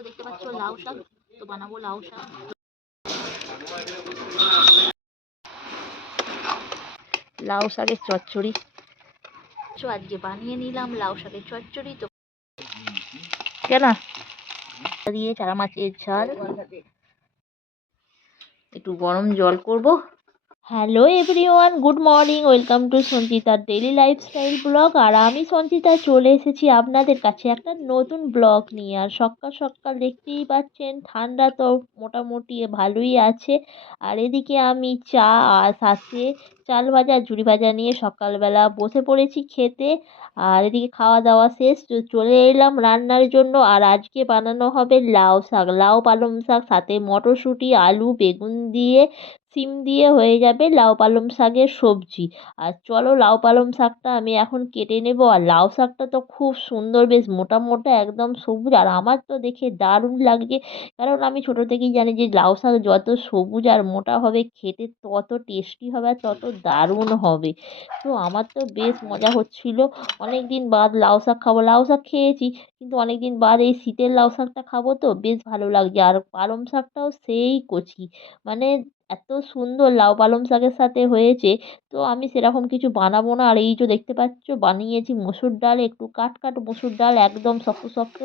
তো দেখতে পাচ্ছ লাউ শাক, তো বানাবো লাউ শাক। লাউ শাকের চচ্চড়ি আজকে বানিয়ে নিলাম লাউ শাকের চচ্চড়ি। তো কেন দিয়ে চারা মাছের ঝাল, একটু গরম জল করব। Hello everyone, good morning, welcome to সঞ্চিতার ডেইলি লাইফস্টাইল ব্লগ। আর আমি সঞ্চিতা চলে এসেছি আপনাদের কাছে একটা নতুন ব্লগ নিয়ে। আর সকাল সকাল দেখতেই পাচ্ছেন ঠান্ডা তো মোটামুটি ভালোই আছে। আর এদিকে আমি চা আর সাথে চাল ভাজা ঝুড়ি ভাজা নিয়ে সকালবেলা বসে পড়েছি খেতে। আর এদিকে খাওয়া দাওয়া শেষ, তো চলে এলাম রান্নার জন্য। আর আজকে বানানো হবে লাউ শাক, লাউ পালং শাক, সাথে মটরশুঁটি, আলু, বেগুন দিয়ে, সিম দিয়ে হয়ে যাবে লাউ পালং শাকের সবজি। আর চলো লাউ পালং শাকটা আমি এখন কেটে নেব। আর লাউ শাকটা তো খুব সুন্দর, বেশ মোটা মোটা একদম সবুজ, আর আমার তো দেখে দারুণ লাগছে। কারণ আমি ছোটো থেকেই জানি যে লাউ শাক যত সবুজ আর মোটা হবে খেতে তত টেস্টি হবে আর তত দারুণ হবে। তো আমার তো বেশ মজা হচ্ছিল, অনেক দিন বাদ লাউ শাক খাবো। লাউ শাক খেয়েছি কিন্তু অনেক দিন বাদ এই শীতের লাউ শাকটা খাবো, তো বেশ ভালো লাগছে। আর পালং শাকটাও সেই কচি, মানে এত সুন্দর লাউ পালং শাকের সাথে হয়েছে। তো আমি সেরকম কিছু বানাবো না। আর এই যে দেখতে পাচ্ছ বানিয়েছি মসুর ডাল, একটু কাট কাট মসুর ডাল, একদম শক্ত শক্ত।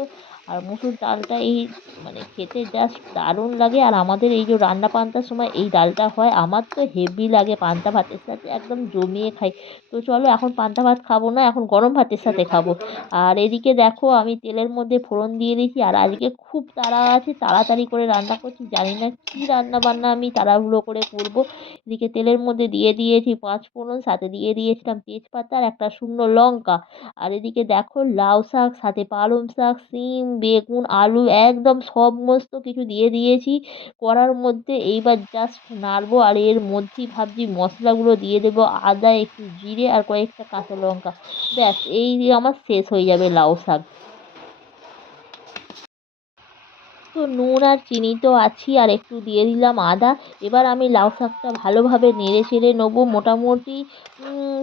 আর মসুর ডালটা এই মানে খেতে জাস্ট দারুণ লাগে। আর আমাদের এই যে রান্না পান্তার সময় এই ডালটা হয়, আমার তো হেভি লাগে, পান্তা ভাতের সাথে একদম জমিয়ে খাই। তো চলো এখন পান্তা ভাত খাবো না, এখন গরম ভাতের সাথে খাবো। আর এদিকে দেখো আমি তেলের মধ্যে ফোড়ন দিয়ে দিয়েছি। আর আজকে খুব তাড়া আছে, তাড়াতাড়ি করে রান্না করছি, জানি না কী রান্না বান্না আমি তাড়াহুড়ো করে করবো। এদিকে তেলের মধ্যে দিয়ে দিয়েছি পাঁচ ফোড়ন, সাথে দিয়ে দিয়েছিলাম তেজপাতা আর একটা শুকনো লঙ্কা। আর এদিকে দেখো লাউ শাক, সাথে পালং শাক, সিম, বেগুন, আলু একদম সমস্ত কিছু দিয়ে দিয়েছি কড়ার মধ্যে। এইবার জাস্ট নাড়বো। আর এর মধ্যেই ভাবছি মশলাগুলো দিয়ে দেবো, আদা, একটু জিরে আর কয়েকটা কাঁচা লঙ্কা। ব্যাস এই দিয়ে আমার শেষ হয়ে যাবে লাউ শাক। তো নুন আর চিনি তো আছেই, আর একটু দিয়ে দিলাম আদা। এবার আমি লাউ শাকটা ভালোভাবে নেড়ে চেড়ে নেবো। মোটামুটি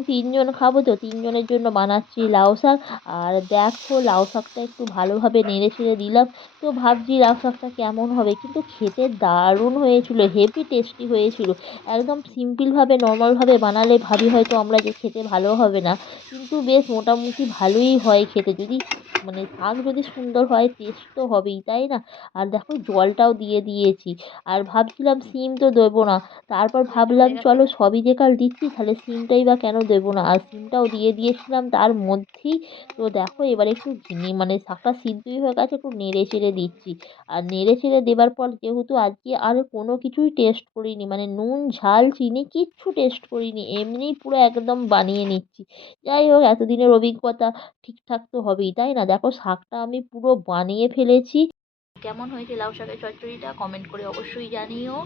তিনজন খাবো, তো তিনজনের জন্য বানাচ্ছি লাউ শাক। আর দেখো লাউ শাকটা একটু ভালোভাবে নেড়ে চেড়ে দিলাম। তো ভাবছি লাউ শাকটা কেমন হবে, কিন্তু খেতে দারুণ হয়েছিল, হেভি টেস্টি হয়েছিল। একদম সিম্পলভাবে নর্মালভাবে বানালে ভাবি হয়তো আমরা যে খেতে ভালো হবে না, কিন্তু বেশ মোটামুটি ভালোই হয় খেতে। যদি মানে শাক যদি সুন্দর হয় টেস্ট তো হবেই, তাই না? আর দেখো জলটাও দিয়ে দিয়েছি। আর ভাবছিলাম সিম তো দেবো না, তারপর ভাবলাম চলো সবই যে কাল দিচ্ছি তাহলে সিমটাই বা কেন দেবো না, আর সিমটাও দিয়ে দিয়েছিলাম তার মধ্যেই। তো দেখো এবার একটু মানে শাকটা সিদ্ধই হয়ে গেছে, একটু নেড়ে চেড়ে দিচ্ছি। আর নেড়ে চেড়ে দেবার পর যেহেতু আজকে আর কোনো কিছুই টেস্ট করিনি, মানে নুন ঝাল চিনি কিচ্ছু টেস্ট করিনি, এমনিই পুরো একদম বানিয়ে নিচ্ছি। যাই হোক এতদিনের অভিজ্ঞতা, ঠিকঠাক তো হবেই, তাই না? দেখো শাকটা আমি পুরো বানিয়ে ফেলেছি। কেমন হয়েছে লাউ শাকের চচ্চড়িটা কমেন্ট করে অবশ্যই জানিও।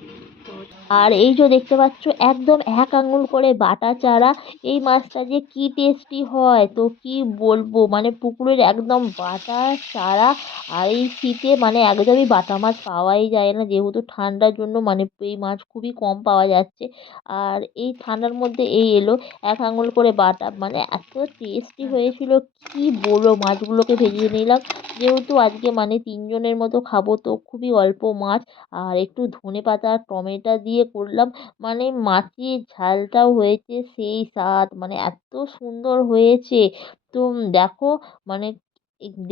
তো আর এই যে দেখতে পাচ্ছ একদম এক আঙুল করে বাটা চারা, এই মাছটা যে কি টেস্টি হয় তো কি বলবো, মানে পুকুরের একদম বাটা চারা। আর এই শীতে মানে একদমই বাটা মাছ পাওয়াই যায় না, যেহেতু ঠান্ডার জন্য মানে এই মাছ খুবই কম পাওয়া যাচ্ছে। আর এই ঠান্ডার মধ্যে এই এলো এক আঙুল করে বাটা, মানে এত টেস্টি হয়েছিল কি বলবো। মাছগুলোকে ভেজে নিলাম, যেহেতু আজকে মানে তিনজনের মতো খাবো তো খুবই অল্প মাছ। আর একটু ধনেপাতা টমেটো দিয়ে করলাম, মানে মাছের ঝালটাও হয়েছে সেই স্বাদ, মানে এত সুন্দর হয়েছে। তো দেখো মানে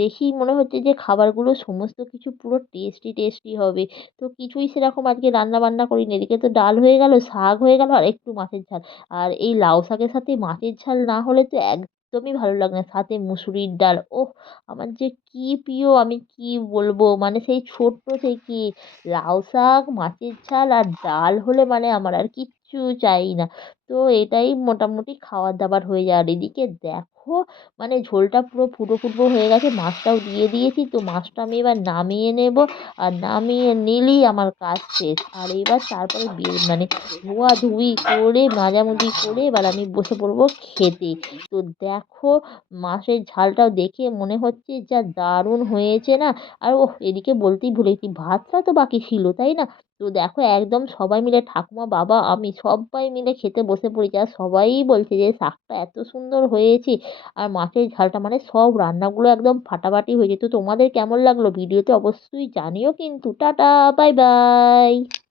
দেখেই মনে হচ্ছে যে খাবারগুলো সমস্ত কিছু পুরো টেস্টি টেস্টি হবে। তো কিছুই সেরকম আজকে রান্না বান্না করিনি, এদিকে তো ডাল হয়ে গেল, শাক হয়ে গেল, আর একটু মাছের ঝাল। আর এই লাউ শাকের সাথে মাছের ঝাল না হলে তো একদমই ভালো লাগে না, সাথে মুসুরির ডাল, ওহ আমার যে কি প্রিয় আমি কি বলবো। মানে সেই ছোট্ট থেকে লাউ শাক, মাছের ঝাল আর ডাল হলে মানে আমার আর কিচ্ছু চাই না। তো এটাই মোটামুটি খাবার দাবার হয়ে যায়। আর এদিকে দেখো মানে ঝোলটা পুরো ফুটো ফুটো হয়ে গেছে, মাছটাও দিয়ে দিয়েছি, তো মাছটা আমি এবার নামিয়ে নেব। আর নামিয়ে নিলেই আমার কাজ শেষ। আর এবার তারপরে মানে ধোয়াধুয়ি করে মাজামুজি করে এবার আমি বসে পড়বো খেতে। তো দেখো মাছের ঝালটাও দেখে মনে হচ্ছে যা দারুণ হয়েছে না। আর ওহ এদিকে বলতেই ভুলেছি ভাতটা তো বাকি ছিল, তাই না? তো দেখো একদম সবাই মিলে ঠাকুমা, বাবা, আমি সবাই মিলে খেতে বসে পড়েছি। আর সবাই বলছে যে শাকটা এত সুন্দর হয়েছে আর মাছের ঝালটা মানে সব রান্নাগুলো একদম ফাটাফাটি হয়েছে। তো তোমাদের কেমন লাগলো ভিডিওতে অবশ্যই জানিও কিন্তু। Tata, bye bye.